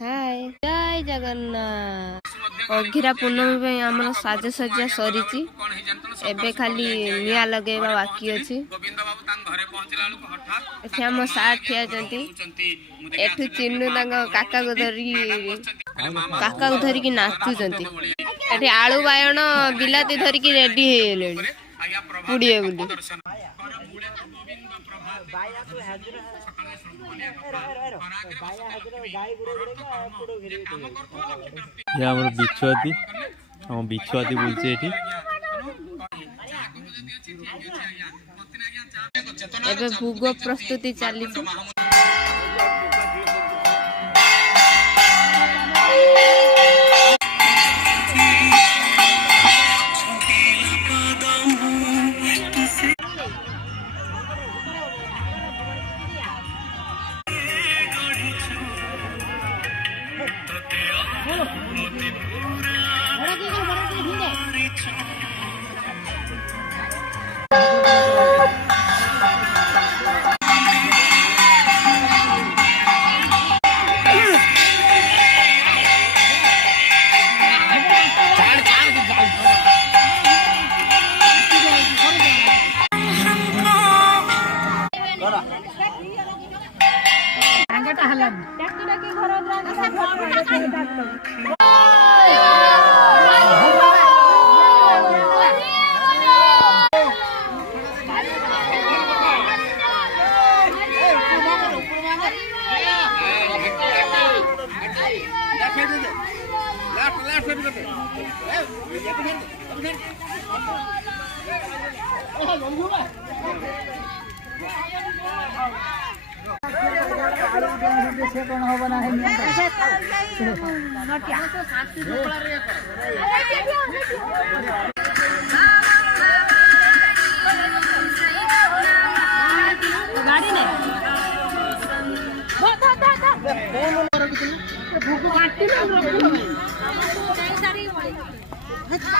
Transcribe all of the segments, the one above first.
हाय जय जगन्नाथ। अघिरा पूर्णमी आम साजसज्जा सरी एबे खाली निया लगेबा बाकी अच्छी। आम सार ठिया एठू चिन्नू काका को धरिकी नाचुंट। एठी आलू बायण बिलाती धरिकी रेडी पुड़िए बुली। बिछुआती हम बिछुआती बोलचे एठी एबे भोग प्रस्तुति चली।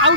आउ